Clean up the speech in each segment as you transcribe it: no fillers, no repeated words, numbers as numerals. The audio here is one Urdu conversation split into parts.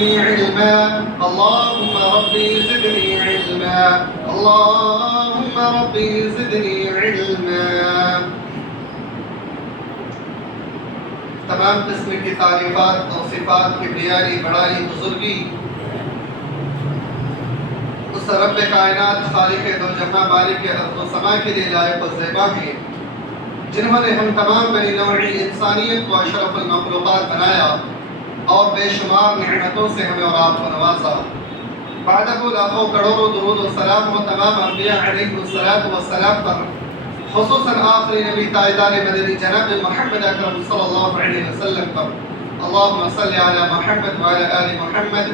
زدني علما اللهم ربي زدني علما اللهم ربي زدني علما. تمام قسم کی تعریفات اور صفات کی بڑائی بڑائی بزرگی اس رب کائنات خالق دو جہاں مالک ارض و سما کے لیے لائق و زیبا ہے، جنہوں نے ہم تمام بنی نوعی انسانیت کو اشرف المخلوقات بنایا اور بے شمار نعمتوں سے ہمیں اور آپ کو نوازا. بعدہ لاکھوں کروڑوں درود و سلام و تمام انبیاء علیہ السلام پر، خصوصاً آخری نبی تاجدار مدنی جناب محمد اکرم صلی اللہ علیہ وسلم پر. اللهم صل على محمد وعلى آل محمد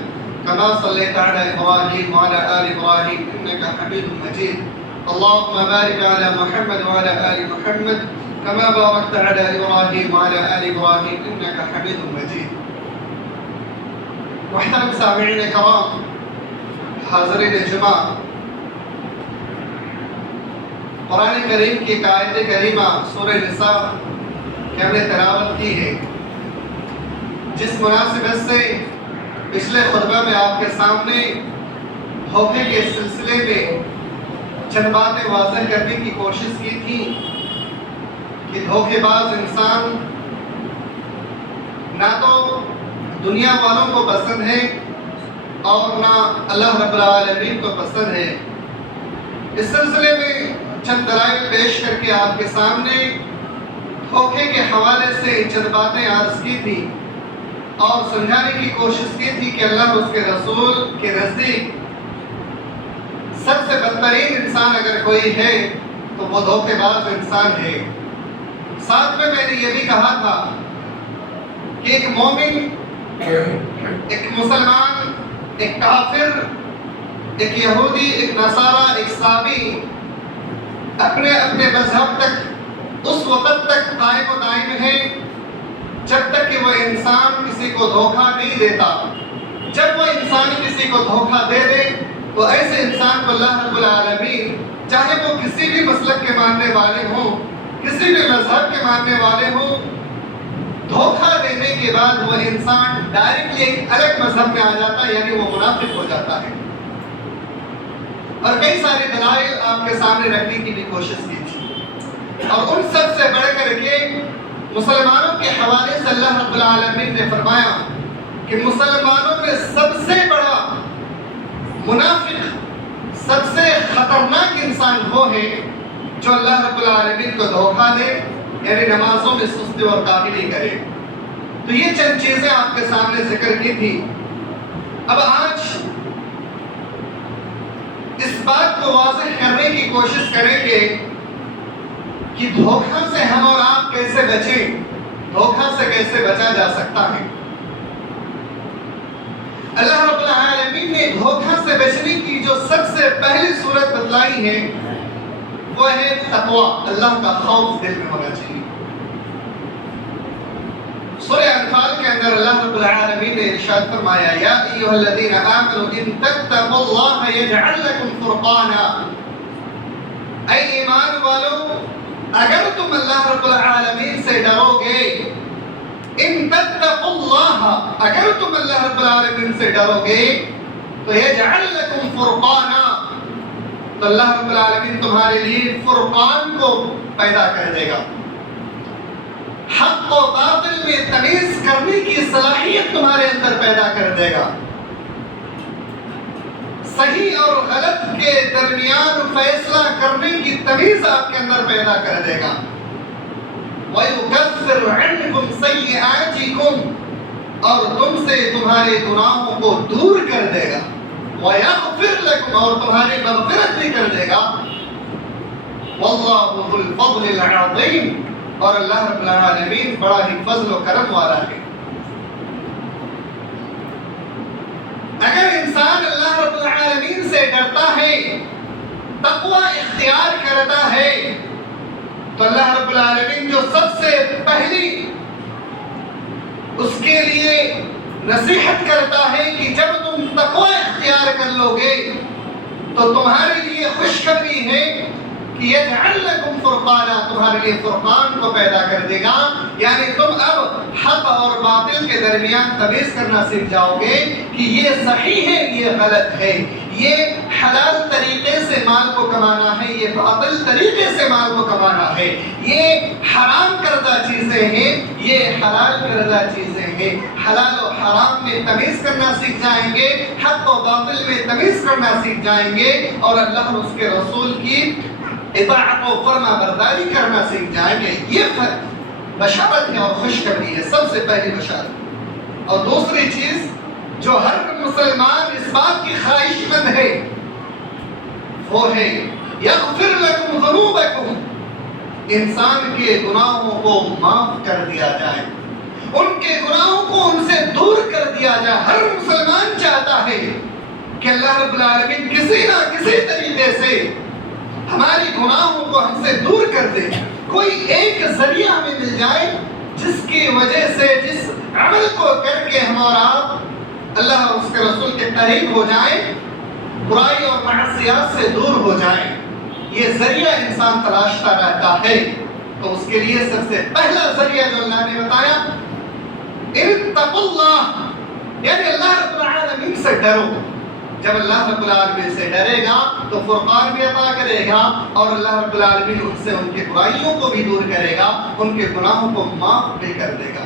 كما صليت على إبراهيم وعلى آل إبراهيم إنك حميد مجيد. اللهم بارك على محمد وعلى آل محمد كما باركت على إبراهيم وعلى آل إبراهيم إنك حميد مجيد. محترم سامعین کرام، حاضرین جمع، قرآن کریم کی آیت کریمہ سورہ نساء کہ ہم نے تلاوت کی ہے، جس مناسبت سے پچھلے خطبہ میں آپ کے سامنے دھوکے کے سلسلے میں چند باتیں واضح کرنے کی کوشش کی تھی کہ دھوکے باز انسان نہ تو دنیا والوں کو پسند ہے اور نہ اللہ رب العالمین کو پسند ہے. اس سلسلے میں چند دلائل پیش کر کے آپ کے سامنے دھوکے کے حوالے سے چند باتیں عرض کی تھی اور سمجھانے کی کوشش کی تھی کہ اللہ اور اس کے رسول کے نزدیک سب سے بدترین انسان اگر کوئی ہے تو وہ دھوکے باز انسان ہے. ساتھ میں نے یہ بھی کہا تھا کہ ایک مومن، ایک مسلمان، ایک کافر، ایک یہودی، ایک نصارہ، ایک صابی اپنے اپنے مذہب تک اس وقت تک قائم و دائم ہے جب تک کہ وہ انسان کسی کو دھوکہ نہیں دیتا. جب وہ انسان کسی کو دھوکہ دے دے تو ایسے انسان کو اللہ رب العالمین، چاہے وہ کسی بھی مسلک کے ماننے والے ہوں، کسی بھی مذہب کے ماننے والے ہوں، دھوکہ دینے کے بعد وہ انسان ڈائریکٹلی ایک الگ مذہب میں آ جاتا ہے، یعنی وہ منافق ہو جاتا ہے. اور کئی سارے دلائل آپ کے سامنے رکھنے کی بھی کوشش کی تھی، اور ان سب سے بڑھ کر کے مسلمانوں کے حوالے سے اللہ رب العالمین نے فرمایا کہ مسلمانوں میں سب سے بڑا منافق، سب سے خطرناک انسان وہ ہے جو اللہ رب العالمین کو دھوکہ دے، یعنی نمازوں میں سستی اور کاہلی کرے. تو یہ چند چیزیں آپ کے سامنے ذکر کی تھی. اب آج اس بات کو واضح کرنے کی کوشش کریں گے کہ دھوکہ سے ہم اور آپ کیسے بچیں، دھوکہ سے کیسے بچا جا سکتا ہے. اللہ رب العالمین نے دھوکہ سے بچنے کی جو سب سے پہلی صورت بتلائی ہے وہ ہے تقوی، اللہ کا خوف دل میں ہونا چاہیے. سورہ انفال کے اندر اللہ رب العالمین نے ارشاد فرمایا یا ایھا الذین آمنوا ان تتقوا اللہ یجعل لکم فرقانا. اے ایمان والو، اگر تم اللہ رب العالمین سے ڈرو گے، ان تتقوا اللہ، اگر تم اللہ رب العالمین سے ڈرو گے تو یجعل لکم فرقانا، تو اللہ رب العالمین تمہارے لیے فرقان کو پیدا کر دے گا. حق و باطل میں تمیز کرنے کی صلاحیت تمہارے اندر پیدا کر دے گا. صحیح اور غلط کے درمیان فیصلہ کرنے کی تمیز آپ کے اندر پیدا کر دے گا. وَيُكَفِّرْ عَنْكُمْ سَيِّئَاتِكُمْ، اور تم سے تمہارے گناہوں کو دور کر دے گا. وَيَغْفِرْ لَكُمْ، اور تمہاری مغفرت بھی کر دے گا. وَاللَّهُ ذُو الْفَضْلِ الْعَظِيمِ، اور اللہ رب العالمین بڑا ہی فضل و کرم والا ہے. اگر انسان اللہ رب العالمین سے ڈرتا ہے، تقوی اختیار کرتا ہے، تو اللہ رب العالمین جو سب سے پہلی اس کے لیے نصیحت کرتا ہے کہ جب تم تقوی اختیار کر لو گے تو تمہارے لیے خوشخبری ہے کہ یجعل لکم فرقانا، تمہارے لیے فرقان کو پیدا کر دے گا، یعنی تم اب حق اور باطل کے درمیان تمیز کرنا سیکھ جاؤ گے کہ یہ صحیح ہے، یہ غلط ہے، یہ حلال طریقے سے مال کو کمانا ہے، یہ باطل طریقے سے مال کو کمانا ہے، یہ حرام کردہ چیزیں ہیں، یہ حلال کردہ چیزیں ہیں۔ حلال و حرام میں تمیز کرنا سیکھ جائیں گے، حق و باطل میں تمیز کرنا سیکھ جائیں گے، اور اللہ اور اس کے رسول کی اطاعت و فرما برداری کرنا سیکھ جائیں گے۔ یہ بشارت ہے اور خوشخبری ہے، سب سے پہلی بشارت۔ اور دوسری چیز جو ہر مسلمان اس بات کی خواہش مند ہے وہ ہے یغفر لکم ذنوبکم، انسان کے گناہوں کو معاف کر دیا جائے، ان کے گناہوں کو ان سے دور کر دیا جائے۔ ہر مسلمان چاہتا ہے کہ اللہ رب العالمین کسی نہ کسی طریقے سے ہماری گناہوں کو ہم سے دور کر دے، کوئی ایک ذریعہ ہمیں مل جائے جس کی وجہ سے، جس عمل کو کر کے ہم اور آپ اللہ اور اس کے رسول کے قریب ہو جائیں، برائی اور معصیات سے دور ہو جائیں۔ یہ ذریعہ انسان تلاشتا رہتا ہے، تو اس کے لیے سب سے پہلا ذریعہ جو اللہ نے بتایا، اتقوا اللہ، یعنی اللہ رب العالمین سے ڈرو۔ جب اللہ رب العالمین سے ڈرے گا تو فرقان بھی عطا کرے گا، اور اللہ رب العالمین ان سے ان کی برائیوں کو بھی دور کرے گا، ان کے گناہوں کو معاف بھی کر دے گا۔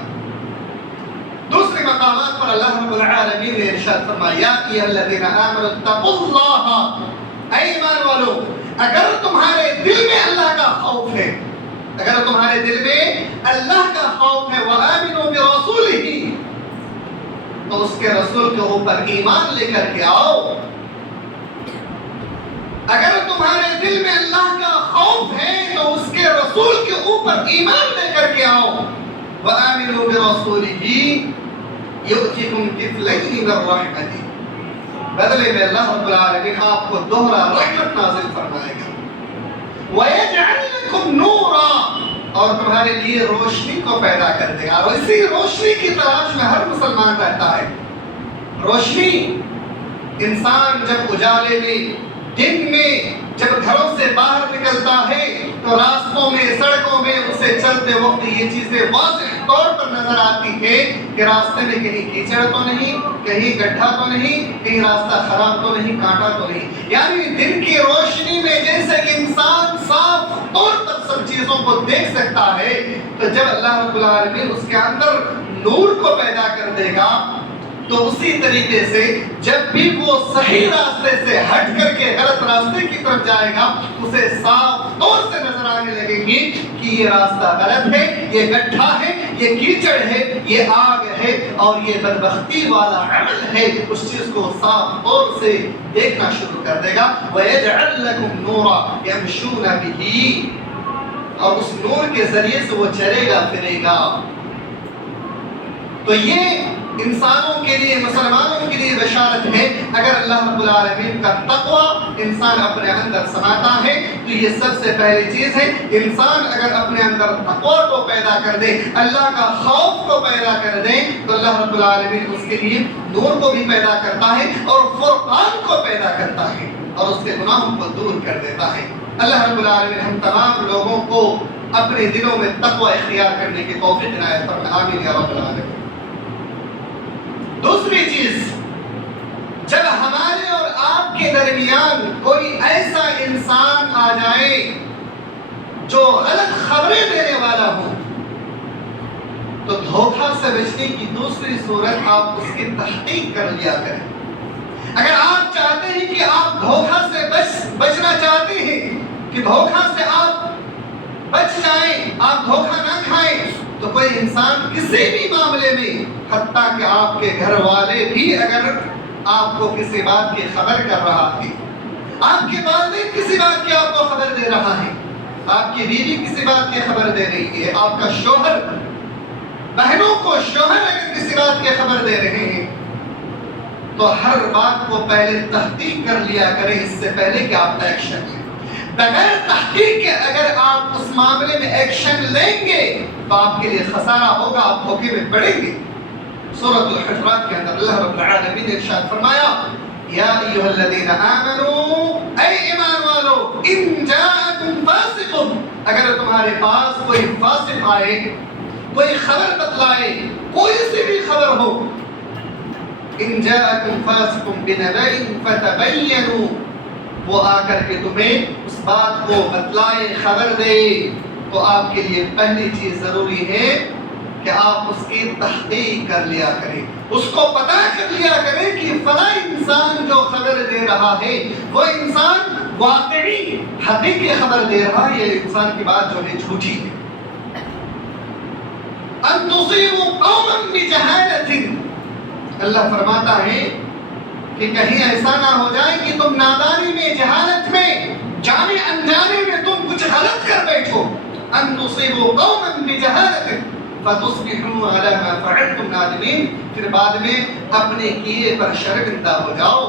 دوسرے مقامات پر اللہ رب العالمین نے ارشاد فرمایا، یا ایھا الذین آمنوا اتقوا اللہ، اے ایمان والو، اگر تمہارے دل میں اللہ کا خوف ہے، اگر تمہارے دل میں اللہ کا خوف ہے، وآمنوا برسولہ، تو اس کے رسول کے اوپر ایمان لے کر کے آؤ۔ اگر تمہارے دل میں اللہ کا خوف ہے تو اس کے رسول کے اوپر ایمان لے کر کے آؤ۔ وآمنوا برسولہ یؤتکم کفلین من رحمتہ، بدلے میں اللہ رب العالمین آپ کو دوہرا رحمت نازل فرمائے گا۔ وَيَجْعَلْ لَكُمْ نُورًا، اور تمہارے لیے روشنی کو پیدا کر دے گا۔ اور اسی روشنی کی تلاش میں ہر مسلمان رہتا ہے۔ روشنی، انسان جب اجالے میں، دن میں جب گھروں سے باہر نکلتا ہے تو راستوں میں، سڑکوں میں اسے چلتے وقت یہ چیزیں واضح طور پر نظر آتی ہے کہ راستے میں کہیں کیچڑ تو نہیں، کہیں گڈھا تو نہیں، کہیں راستہ خراب تو نہیں، کانٹا تو نہیں۔ یعنی دن کی روشنی میں جیسے کہ انسان صاف طور پر سب چیزوں کو دیکھ سکتا ہے، تو جب اللہ رب العالمین اس کے اندر نور کو پیدا کر دے گا تو اسی طریقے سے جب بھی وہ صحیح راستے سے ہٹ کر کے غلط راستے کی طرف جائے گا، اسے صاف طور سے نظر آنے لگے گی کہ یہ راستہ غلط ہے، یہ گڈھا ہے، یہ کیچڑ ہے، یہ آگ ہے، اور یہ بدبختی والا عمل ہے۔ اس چیز کو صاف طور سے دیکھنا شروع کر دے گا۔ وَيَجْعَلْ لَكُمْ نُورًا يَمْشُونَ بِهِ، اور اس نور کے ذریعے سے وہ چلے گا پھرے گا۔ تو یہ انسانوں کے لیے، مسلمانوں کے لیے بشارت ہے۔ اگر اللہ رب العالمین کا تقوی انسان اپنے اندر سماتا ہے تو یہ سب سے پہلی چیز ہے۔ انسان اگر اپنے اندر تقوی کو پیدا کر دے، اللہ کا خوف کو پیدا کر دے، تو اللہ رب العالمین اس کے لیے نور کو بھی پیدا کرتا ہے اور فرقان کو پیدا کرتا ہے اور اس کے گناہوں کو دور کر دیتا ہے۔ اللہ رب العالمین ہم تمام لوگوں کو اپنے دلوں میں تقوی اختیار کرنے کی توفیق عنایت فرمائے، آمین یا رب العالمین۔ دوسری چیز، جب ہمارے اور آپ کے درمیان کوئی ایسا انسان آ جائے جو غلط خبریں دینے والا ہو، تو دھوکہ سے بچنے کی دوسری صورت آپ اس کی تحقیق کر لیا کریں۔ اگر آپ چاہتے ہیں کہ آپ دھوکہ سے بچنا چاہتے ہیں، کہ دھوکہ سے آپ بچ جائیں، آپ دھوکہ نہ کھائیں، تو کوئی انسان کسی بھی معاملے میں، حتیٰ کہ آپ کے گھر والے بھی اگر آپ کو کسی بات کی خبر کر رہا ہے، آپ کے والدین کسی بات کی آپ کو خبر دے رہا ہے، آپ کی بیوی کسی بات کی خبر دے رہی ہے، آپ کا شوہر، بہنوں کو شوہر اگر کسی بات کی خبر دے رہے ہیں، تو ہر بات کو پہلے تحقیق کر لیا کریں اس سے پہلے کہ آپ ایکشن لیں۔ بغیر تحقیق کے اگر آپ اس معاملے میں ایکشن لیں گے تو آپ کے لیے خسارہ ہوگا، آپ دھوکے میں پڑیں گے۔ سورۃ الحجرات کے اندر اللہ رب العالمین نے ارشاد فرمایا، یا ایھا الذین آمنوا، اے ایمان والو، ان جاءکم فاسق، اگر تمہارے پاس کوئی فاسق آئے، کوئی خبر بتلائے، کوئی سی بھی خبر ہو، ان جاءکم فاسق بنبأ فتبینوا، وہ آ کر کے تمہیں اس بات کو بتلائے، خبر دے، تو آپ کے لیے پہلی چیز ضروری ہے کہ آپ اس کی تحقیق کر لیا کریں، اس کو پتہ کر لیا کریں کہ فلاں انسان جو خبر دے رہا ہے وہ انسان واقعی حقیقی خبر دے رہا ہے، یہ انسان کی بات جو ہے جھوٹی ہے۔ ان تصیبوا قوما بجہالۃ، اللہ فرماتا ہے کہ کہیں ایسا نہ ہو جائے کہ تم نادانی میں، جہالت میں، جانے انجانے میں تم کچھ غلط کر بیٹھو۔ ان تصیبوا قوما بجہالۃ فتصبحوا علی ما فعلتم نادمین، پھر بعد میں اپنے کیے پر شرمندہ ہو جاؤ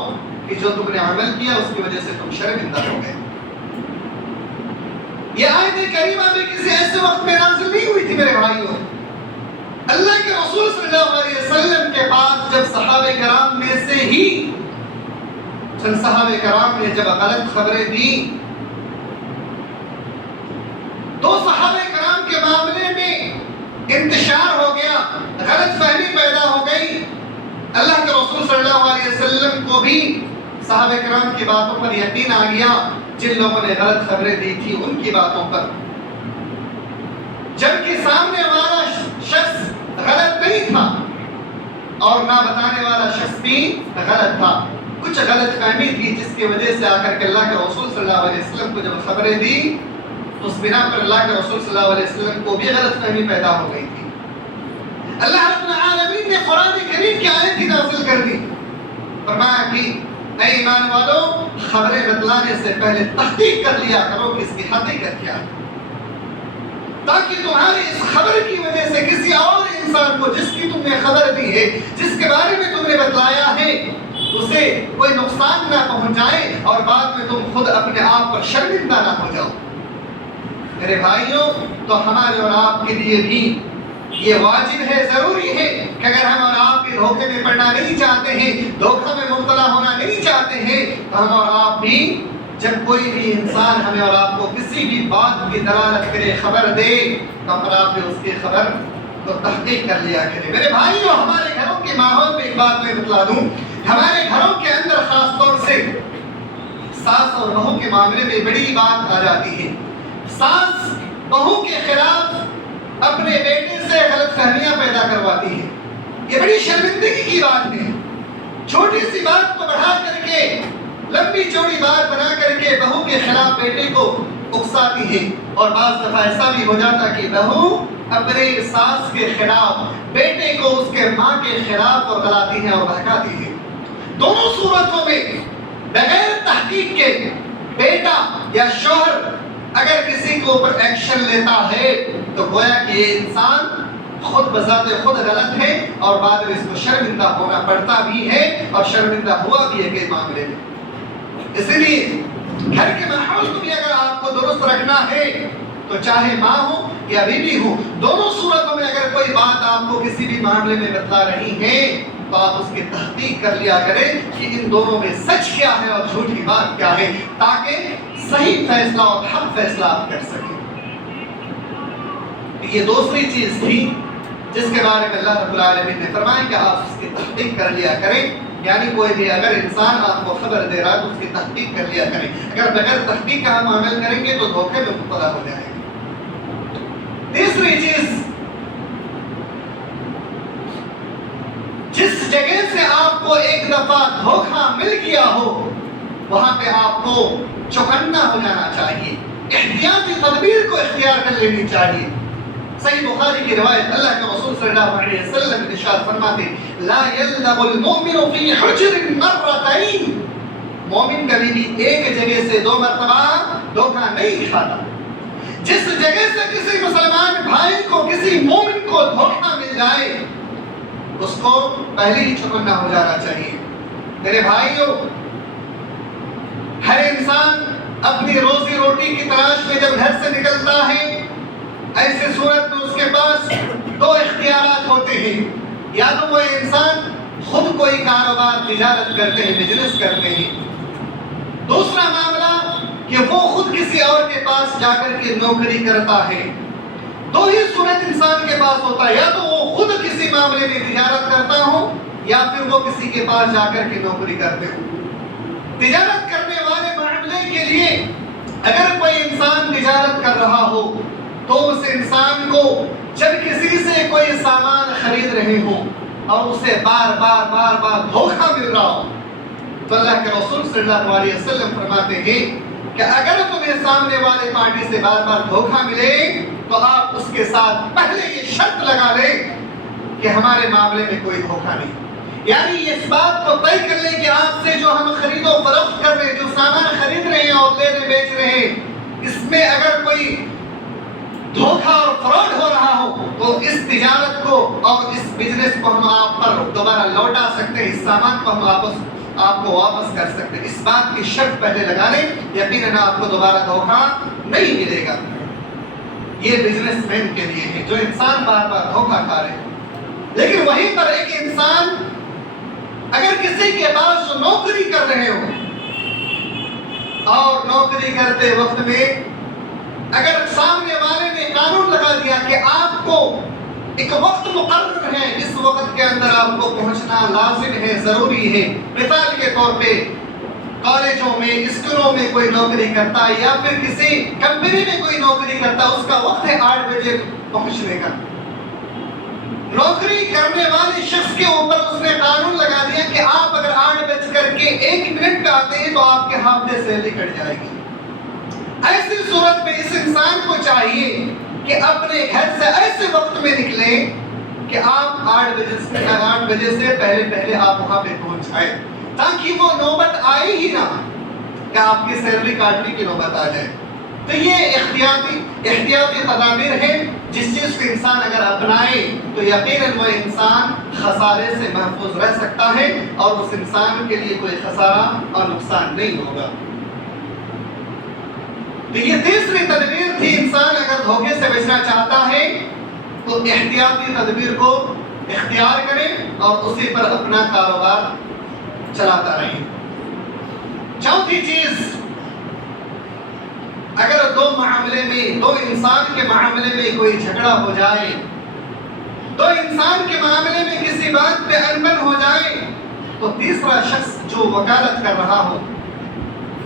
کہ جو تم نے عمل کیا اس کی وجہ سے تم شرمندہ ہو گئے۔ یہ آیت کریمہ بھی کسی ایسے وقت میں نازل نہیں ہوئی تھی میرے بھائیوں۔ اللہ کے رسول صلی اللہ علیہ وسلم کے پاس جب صحابہ کرام میں سے ہی چند صحابہ کرام نے جب غلط خبریں دیں تو صحابہ کرام کے معاملے میں انتشار ہو گیا، غلط فہمی پیدا ہو گئی۔ اللہ کے رسول صلی اللہ علیہ وسلم کو بھی صحابہ کرام کی باتوں پر یقین آ گیا، جن لوگوں نے غلط خبریں دی تھی ان کی باتوں پر، جبکہ سامنے والا شخص غلط نہیں تھا اور نہ بتانے والا شخص بھی غلط تھا، کچھ غلط فہمی تھی جس کی وجہ سے آ کر کے اللہ کے رسول صلی اللہ علیہ وسلم کو جب خبریں دی اس بنا پر اللہ کے رسول صلی اللہ علیہ وسلم کو بھی غلط فہمی پیدا ہو گئی تھی۔ اللہ رب العالمین نے قرآن کریم کی آیت ہی نازل کر دی، فرمایا کہ اے ایمان والو، خبریں بتلانے سے پہلے تحقیق کر لیا کرو کہ اس کی حقیقت کیا ہے، تاکہ تمہاری اس خبر کی وجہ سے کسی اور انسان کو جس کی تم نے خبر دی ہے، جس کے بارے میں تم نے بتلایا ہے، اسے کوئی نقصان نہ پہنچ جائے اور بعد میں تم خود اپنے آپ پر شرمندہ نہ ہو جاؤ۔ میرے بھائیوں، تو ہمارے اور آپ کے لیے بھی یہ واجب ہے، ضروری ہے کہ اگر ہم اور آپ کے دھوکے میں پڑنا نہیں چاہتے ہیں، دھوکہ میں مبتلا ہونا نہیں چاہتے ہیں، تو ہم اور آپ بھی جب کوئی بھی انسان ہمیں اور آپ کو کسی بھی بات کی دلالت کرے، خبر دے، تو ہم اور آپ نے اس کی خبر کو تحقیق کر لیا کرے۔ میرے بھائیوں، ہمارے گھروں کے ماحول میں ایک بات میں بتلا دوں، ہمارے گھروں کے اندر خاص طور سے ساس اور بہو کے معاملے میں بڑی بات آ جاتی ہے۔ ساس بہو کے خلاف اپنے بیٹے سے غلط فہمیاں پیدا کرواتی ہے، یہ بڑی شرمندگی کی بات ہے۔ چھوٹی سی بات کو بڑھا کر کے، لمبی چوڑی بات بنا کر کے بہو کے خلاف بیٹے کو اکساتی ہے، اور بعض دفعہ ایسا بھی ہو جاتا کہ بہو اپنے ساس کے خلاف بیٹے کو اس کے ماں کے خلاف اور غلاتی ہے اور بہکاتی ہے۔ دونوں صورتوں میں بغیر تحقیق کے بیٹا یا شوہر اگر کسی کے اوپر ایکشن لیتا ہے تو گویا کہ یہ انسان خود بذات خود غلط ہے اور بعد میں اس کو شرمندہ ہونا پڑتا بھی ہے اور شرمندہ ہوا بھی ہے کئی معاملے میں۔ اس لیے گھر کے ماحول کو بھی اگر آپ کو درست رکھنا ہے تو چاہے ماں ہو یا بیوی ہو، دونوں صورتوں میں اگر کوئی بات آپ کو کسی بھی معاملے میں بتلا رہی ہے تو آپ اس کی تحقیق کر لیا کریں کہ ان دونوں میں سچ کیا ہے اور جھوٹ کی بات کیا ہے، تاکہ صحیح فیصلہ اور حق فیصلہ آپ کر سکیں۔ یہ دوسری چیز تھی جس کے بارے میں اللہ رب العالمین نے فرمایا کہ آپ اس کی تحقیق کر لیا کریں، یعنی کوئی بھی اگر انسان آپ کو خبر دے رہا ہے تو اس کی تحقیق کر لیا کریں، اگر بغیر تحقیق کا ہم عمل کریں گے تو دھوکے میں مبتلا ہو جائیں گے۔ تیسری چیز، جس جگہ سے آپ کو ایک دفعہ دھوکہ مل گیا ہو وہاں پہ آپ کو چوکنا ہو جانا چاہیے، احتیاطی تدبیر کو اختیار کر لینی چاہیے۔ صحیح بخاری کی روایت، اللہ کے رسول صلی اللہ علیہ وسلم ارشاد فرماتے لا یلدغ المؤمن فی حجر مرتین، مومن کبھی بھی ایک جگہ سے دو مرتبہ دھوکہ نہیں کھاتا۔ جس جگہ سے کسی مسلمان بھائی کو، کسی مومن کو دھوکہ مل جائے اس کو پہلے ہی چوکنا ہو جانا چاہیے۔ میرے بھائیوں، ہر انسان اپنی روزی روٹی کی تلاش میں جب گھر سے نکلتا ہے، ایسے صورت میں اس کے پاس دو اختیارات ہوتے ہیں، یا تو وہ انسان خود کوئی کاروبار تجارت کرتے ہیں، بزنس کرتے ہیں، دوسرا معاملہ کہ وہ خود کسی اور کے پاس جا کر کے نوکری کرتا ہے۔ دو ہی صورت انسان کے پاس ہوتا ہے، یا تو وہ خود کسی معاملے میں تجارت کرتا ہو یا پھر وہ کسی کے پاس جا کر کے نوکری کرتے ہو۔ تجارت کرنے والے معاملے کے لیے اگر کوئی انسان تجارت کر رہا ہو تو اس انسان کو جب کسی سے کوئی سامان خرید رہے ہوں اور اسے بار بار دھوکہ مل رہا ہو تو اللہ کے رسول صلی اللہ علیہ وسلم فرماتے ہیں کہ اگر تمہیں سامنے والے پارٹی سے بار بار دھوکہ ملے تو آپ اس کے ساتھ پہلے یہ شرط لگا لیں کہ ہمارے معاملے میں کوئی دھوکہ نہیں، یعنی اس بات کو طے کر لیں کہ آپ سے جو ہم خرید و فروخت کر رہے ہیں، جو سامان خرید رہے ہیں اور لینے بیچ رہے ہیں، اس میں اگر کوئی دھوکہ اور فراڈ ہو رہا ہو تو اس تجارت کو اور اس بزنس کو ہم آپ پر دوبارہ لوٹا سکتے ہیں، اس سامان کو ہم آپ کو واپس کر سکتے ہیں۔ اس بات کی شرط پہلے لگا لیں، یقیناً آپ کو دوبارہ دھوکہ نہیں ملے گا۔ یہ بزنس مین کے لیے ہے جو انسان بار بار دھوکہ کھا رہے ہیں۔ لیکن وہیں پر ایک انسان اگر کسی کے پاس نوکری کر رہے ہو اور نوکری کرتے وقت میں اگر سامنے والے نے قانون لگا دیا کہ آپ کو ایک وقت مقرر ہے، اس وقت کے اندر آپ کو پہنچنا لازم ہے، ضروری ہے، مثال کے طور پہ کالجوں میں، اسکولوں میں کوئی نوکری کرتا ہے یا پھر کسی کمپنی میں کوئی نوکری کرتا ہے، اس کا وقت ہے 8 بجے پہنچنے کا۔ نوکری کرنے والے شخص کے اوپر اس نے قانون لگا دیا کہ آپ اگر 8:01 پہ آتے ہیں تو آپ کے ہاتھ سے سیلری کٹ جائے گی۔ ایسی صورت میں اس انسان کو چاہیے کہ اپنے گھر سے ایسے وقت میں نکلیں کہ آپ 8 بجے سے پہلے آپ وہاں پہ پہنچ جائیں، تاکہ وہ نوبت آئی ہی نہ کہ آپ کی سیلری کاٹنے کی نوبت آ جائے۔ تو یہ احتیاطی تدابیر ہے، جس چیز کو انسان اگر اپنائے تو یقیناً وہ انسان خسارے سے محفوظ رہ سکتا ہے اور اس انسان کے لیے کوئی خسارہ اور نقصان نہیں ہوگا۔ تو یہ تیسری تدبیر تھی، انسان اگر دھوکے سے بچنا چاہتا ہے تو احتیاطی تدبیر کو اختیار کرے اور اسی پر اپنا کاروبار چلاتا رہے۔ چوتھی چیز، اگر دو انسان کے معاملے میں کوئی جھگڑا ہو جائے، دو انسان کے معاملے میں کسی بات پہ انبن ہو جائے تو تیسرا شخص جو وکالت کر رہا ہو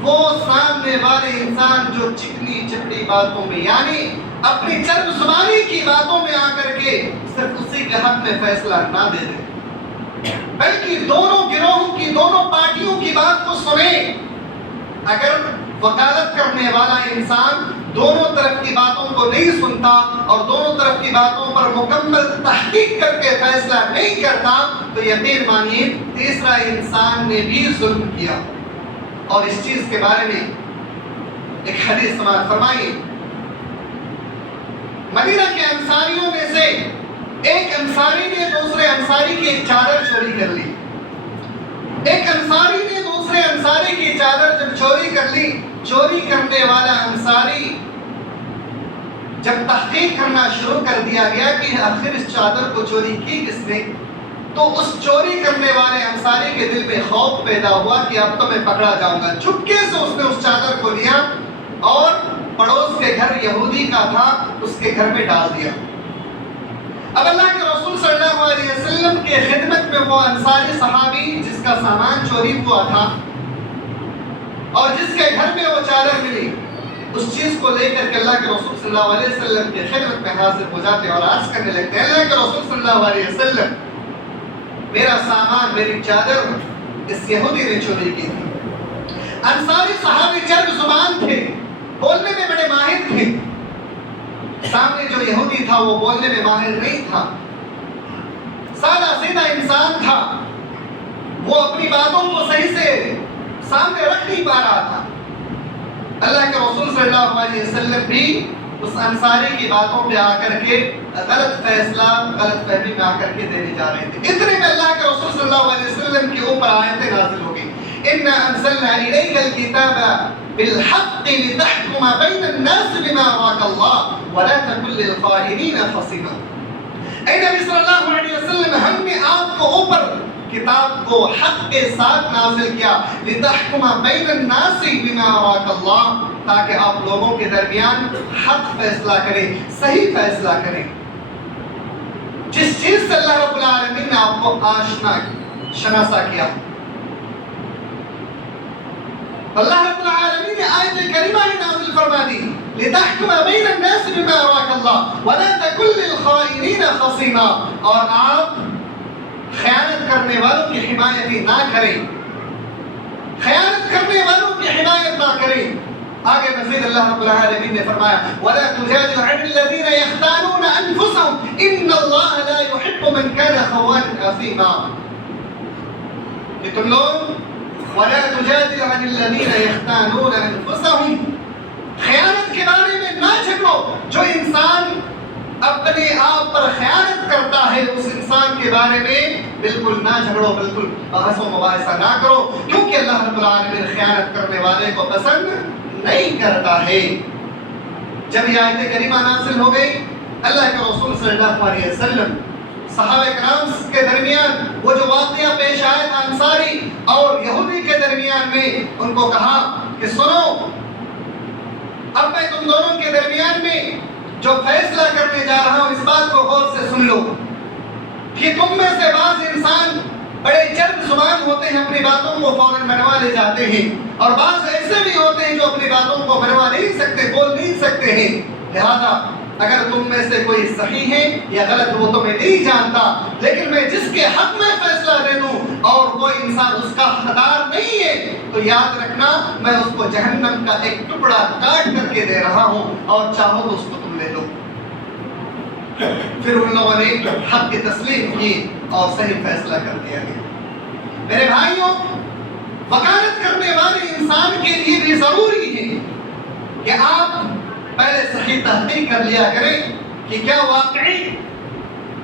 وہ سامنے والے انسان جو چکنی چپڑی باتوں میں یعنی اپنی چرب زبانی کی باتوں میں آ کر کے صرف اسی کے حق میں فیصلہ نہ دے دے، بلکہ دونوں گروہوں کی، دونوں پارٹیوں کی بات کو سنے۔ اگر وکالت کرنے والا انسان دونوں طرف کی باتوں کو نہیں سنتا اور دونوں طرف کی باتوں پر مکمل تحقیق کر کے فیصلہ نہیں کرتا تو یقین مانیے تیسرا انسان نے بھی ظلم کیا۔ اور اس چیز کے بارے میں ایک حدیث سماعت فرمائیے، مدینہ کے انصاریوں میں سے ایک انصاری نے دوسرے انصاری کی ایک چادر چوری کر لی۔ ایک انصاری نے دوسرے انصاری کی چادر جب چوری کر لی، چوری کرنے والا انصاری جب تحقیق کرنا شروع کر دیا گیا کہ آخر اس چادر کو چوری کی کس نے، تو اس چوری کرنے والے انصاری کے دل میں خوف پیدا ہوا کہ اب تو میں پکڑا جاؤں گا۔ چپکے سے اس نے اس چادر کو لیا اور پڑوس کے گھر یہودی کا تھا، اس کے گھر میں ڈال دیا۔ اب اللہ کے رسول صلی اللہ علیہ وسلم کے خدمت میں وہ انصاری صحابی جس کا سامان چوری ہوا تھا اور جس کے گھر میں وہ چادر ملی، اس چیز کو لے کر کے اللہ کے رسول صلی اللہ علیہ وسلم کے خدمت میں حاضر ہو جاتے اور عرض کرنے لگتے ہیں، اللہ کے رسول صلی اللہ علیہ وسلم، میرا سامان، میری چادر اس یہودی نے چوری کی تھی۔ انصاری صحابی چرب زبان تھے، بولنے میں بڑے ماہر تھے، سامنے جو یہودی تھا وہ بولنے میں ماہر نہیں تھا، سادہ سیدھا انسان تھا، وہ اپنی باتوں کو صحیح سے سامنے رکھ نہیں پا رہا تھا۔ اللہ کے رسول صلی اللہ علیہ وسلم بھی اس انصاری کی باتوں پہ آ کر کے غلط فیصلہ، غلط فہمی میں آ کر کے دینے جا رہے تھے۔ اتنے میں اللہ کے رسول صلی اللہ علیہ وسلم کے اوپر آیتیں نازل ہو گئی، اِنَّا أَنزَلْنَا إِلَيْكَ الْكِتَابَ بِالْحَقِّ لِتَحْكُمَ بَيْنَ النَّاسِ بِمَا أَرَاكَ اللَّهُ وَلَا تَكُن لِّلْخَائِنِينَ خَصِيمًا۔ اے نبی صلی اللہ علیہ وسلم، ہم نے آپ کو اوپر کتاب کو حق کے ساتھ نازل کیا لتحکم بین الناس بما اراک اللہ، تاکہ آپ لوگوں کے درمیان حق فیصلہ کریں، صحیح فیصلہ کریں، جس چیز سے اللہ رب العالمین نے آپ کو آشنا شناسا کیا۔ اللہ رب العالمین نے آیت کریمہ ہی نازل فرما دی لتحکم بین الناس بما اراک اللہ ولا تکن للخائنین خصیما، اور آپ خیانت کرنے والوں کی حمایت نہ کریں، خیانت کرنے والوں کی حمایت نہ کریں۔ آگے مزید اللہ رب العالمین نے فرمایا وَلَا تُجَادِلْ عَنِ الَّذِينَ يَخْتَانُونَ أَنفُسَهُمْ إِنَّ اللَّهَ لَا يُحِبُّ مَنْ كَانَ خَوَّانًا أَثِيمًا، کہ تم لوگ وَلَا تُجَادِلْ عَنِ الَّذِينَ يَخْتَانُونَ أَنفُسَهُمْ، خیانت کے بارے میں نہ جھگڑو، جو انسان اپنے آپ پر خیانت کرتا ہے اس انسان کے بارے میں بالکل نہ جھگڑو، بالکل بحث و مباحثہ نہ کرو، کیونکہ اللہ رب العالمین خیانت کرنے والے کو پسند نہیں کرتا ہے۔ جب یہ آیت کریمہ نازل ہو گئی، اللہ کے رسول صلی اللہ علیہ وسلم صحابہ کرام کے درمیان وہ جو واقعہ پیش آیا تھا انصاری اور یہودی کے درمیان میں، ان کو کہا کہ سنو، اب میں تم دونوں کے درمیان میں جو فیصلہ کرنے جا رہا ہوں اس بات کو غور سے سن لو کہ تم میں سے بعض انسان بڑے چرب زبان ہوتے ہیں، اپنی باتوں کو فوراً منوا لے جاتے ہیں، اور بعض ایسے بھی ہوتے ہیں جو اپنی باتوں کو منوا نہیں سکتے، بول نہیں سکتے ہیں۔ لہذا اگر تم میں سے کوئی صحیح ہے یا غلط وہ تو میں نہیں جانتا، لیکن میں جس کے حق میں فیصلہ دے دوں اور وہ انسان اس کا حقدار نہیں ہے تو یاد رکھنا میں اس کو جہنم کا ایک ٹکڑا کاٹ کر کے دے رہا ہوں، اور چاہو تو اس کو تم لے لو۔ پھر ان لوگوں نے حق کی تسلیم کی اور صحیح فیصلہ کر دیا گیا۔ میرے بھائیوں، وکالت کرنے والے انسان کے لیے بھی ضروری ہے کہ آپ پہلے صحیح تحقیق کر لیا کریں کہ کیا واقعی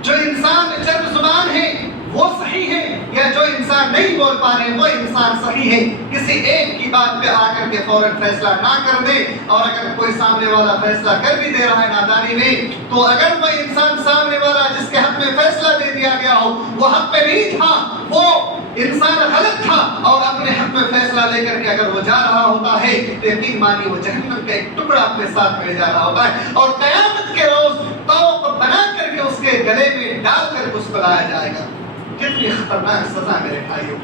جو انسان چرب زبان ہے وہ صحیح ہے یا جو انسان نہیں بول پا رہے وہ انسان صحیح ہے۔ کسی ایک کی بات پہ آ کر کے فوراً فیصلہ نہ کر دے، اور اگر کوئی سامنے والا فیصلہ کر بھی دے رہا ہے نادانی میں، تو اگر وہ انسان سامنے والا جس کے حق میں فیصلہ دے دیا گیا ہو وہ حق پہ نہیں تھا، وہ انسان غلط تھا، اور اپنے حق میں فیصلہ لے کر کے اگر وہ جا رہا ہوتا ہے تو یقین مانی وہ جہنم کا ایک ٹکڑا اپنے ساتھ میں جا رہا ہوتا ہے، اور قیامت کے روز توق بنا کر کے اس کے گلے میں ڈال کر کے اس کو لایا جائے گا۔ کتنی خطرناک سزا میرے بھائیوں۔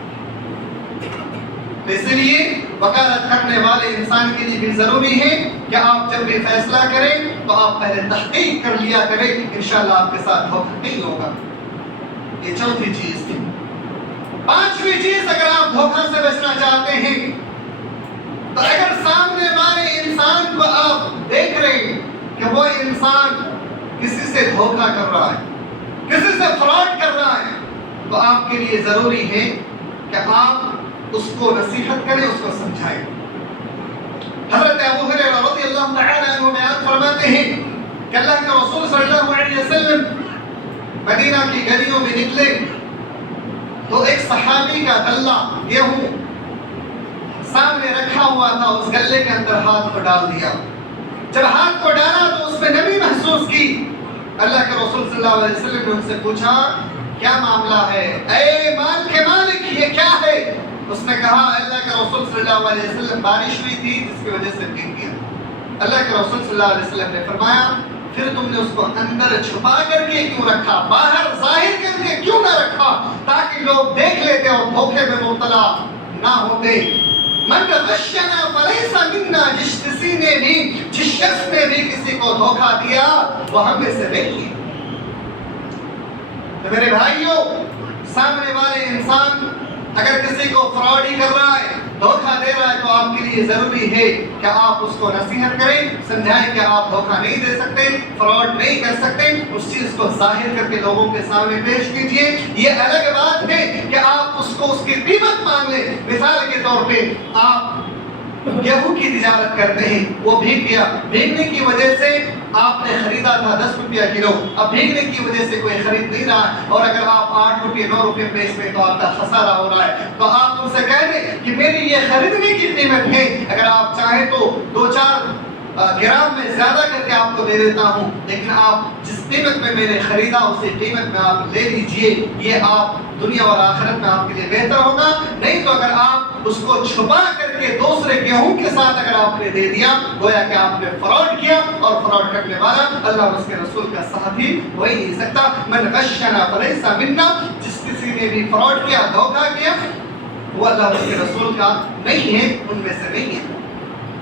اس لیے وکالت کرنے والے انسان کے لیے بھی ضروری ہے کہ آپ جب بھی فیصلہ کریں تو آپ پہلے تحقیق کر لیا کریں، انشاءاللہ آپ کے ساتھ دھوکہ نہیں ہوگا۔ یہ چوتھی چیز تھی۔ پانچویں چیز، اگر آپ دھوکہ سے بچنا چاہتے ہیں تو اگر سامنے والے انسان کو آپ دیکھ رہے ہیں کہ وہ انسان کسی سے دھوکہ کر رہا ہے، کسی سے فراڈ کر رہا ہے، تو آپ کے لیے ضروری ہے کہ آپ اس کو نصیحت کریں، اس کو سمجھائیں۔ حضرت ابو ہریرہ رضی اللہ تعالی عنہ بیان فرماتے ہیں کہ اللہ کے رسول صلی اللہ علیہ وسلم مدینہ کی گلیوں میں نکلے تو ایک صحابی کا غلہ گیہوں سامنے رکھا ہوا تھا، اس گلے کے اندر ہاتھ کو ڈال دیا۔ جب ہاتھ کو ڈالا تو اس میں نمی محسوس کی۔ اللہ کے رسول صلی اللہ علیہ وسلم نے ان سے پوچھا کیا معاملہ ہے، اے مال کے مالک یہ کیا ہے؟ اس نے کہا اللہ کے رسول صلی اللہ علیہ وسلم بارش ہوئی تھی جس کی وجہ سے بھیگ گیا۔ اللہ کے رسول صلی اللہ علیہ وسلم نے فرمایا پھر تم نے اس کو اندر چھپا کر کے کیوں رکھا، باہر ظاہر کر کے کیوں نہ رکھا تاکہ لوگ دیکھ لیتے اور دھوکے میں مبتلا نہ ہوتے۔ من غشنا فلیس منا، جس شخص نے بھی کسی کو دھوکہ دیا وہ ہم میں سے نہیں ہے۔ تو میرے بھائیوں، سامنے والے انسان اگر کسی کو فراڈی کر رہا ہے، دھوکہ دے رہا ہے، تو آپ کے لیے ضروری ہے کہ آپ اس کو نصیحت کریں، سمجھائیں کہ آپ دھوکہ نہیں دے سکتے، فراڈ نہیں کر سکتے، اس چیز کو ظاہر کر کے لوگوں کے سامنے پیش کیجئے۔ یہ الگ بات ہے کہ آپ اس کو اس کی قیمت مانگ لیں۔ مثال کے طور پہ آپ گیہوں کی تجارت کرتے ہیں، وہ بھیگ گیا، بھیگنے کی وجہ سے آپ نے خریدا تھا 10 روپیہ کلو، اب بھیگنے کی وجہ سے کوئی خرید نہیں رہا، اور اگر آپ 8 روپے 9 روپے بیچ میں تو آپ کا خسارہ ہو رہا ہے، تو آپ ان سے کہہ دیں کہ میری یہ خریدنے کی قیمت ہے، اگر آپ چاہیں تو 2-4 گرام میں زیادہ کر کے آپ کو دے دیتا ہوں، لیکن آپ جس قیمت میں میں نے خریدا اسی قیمت میں آپ لے لیجئے، یہ آپ دنیا اور آخرت میں آپ کے لیے بہتر ہوگا۔ نہیں تو اگر آپ اس کو چھپا کر کے دوسرے گیہوں کے ساتھ اگر آپ نے دے دیا، گویا کہ آپ نے فراڈ کیا، اور فراڈ کرنے والا اللہ اور اس کے رسول کا ساتھی ہو ہی نہیں سکتا۔ من غشنا فلیس منا، جس کسی نے بھی فراڈ کیا، دھوکہ کیا، وہ اللہ اور اس کے رسول کا نہیں ہے، ان میں سے نہیں ہے۔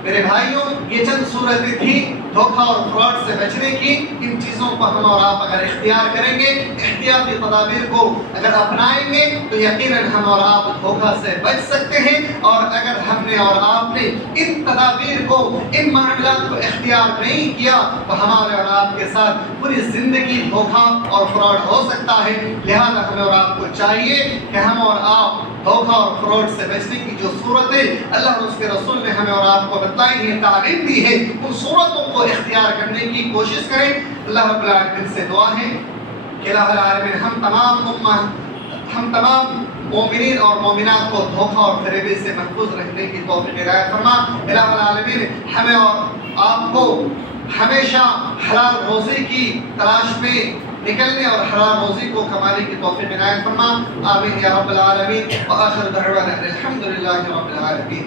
میرے بھائیوں، یہ چند صورتیں تھیں دھوکہ اور فراڈ سے بچنے کی۔ ان چیزوں کو ہم اور آپ اگر اختیار کریں گے، احتیاطی تدابیر کو اگر اپنائیں گے، تو یقیناً ہم اور آپ دھوکہ سے بچ سکتے ہیں۔ اور اگر ہم نے اور آپ نے ان تدابیر کو، ان معاملات کو اختیار نہیں کیا، تو ہمارے اور آپ کے ساتھ پوری زندگی دھوکہ اور فراڈ ہو سکتا ہے۔ لہذا ہمیں اور آپ کو چاہیے کہ ہم اور آپ دھوکہ اور فراڈ سے بچنے کی جو صورتیں اللہ اور اس کے رسول نے ہمیں اور آپ کو بتائی ہیں، تعلیم دی ہے، ان صورتوں کو اختیار کرنے کی کوشش کریں۔ اللہ رب العالمین سے دعا ہے کہ الہ العالمین ہم تمام مومنین اور مومنات کو دھوکہ اور فریبی سے محفوظ رکھنے کی توفیق عنایت فرما۔ الہ العالمین ہمیں اور آپ کو ہمیشہ حلال روزی کی تلاش میں نکلنے اور حلال روزی کو کمانے کی توفیق عنایت فرما۔ آمین یا رب العالمین، وآخر دعوانا الحمدللہ رب العالمین۔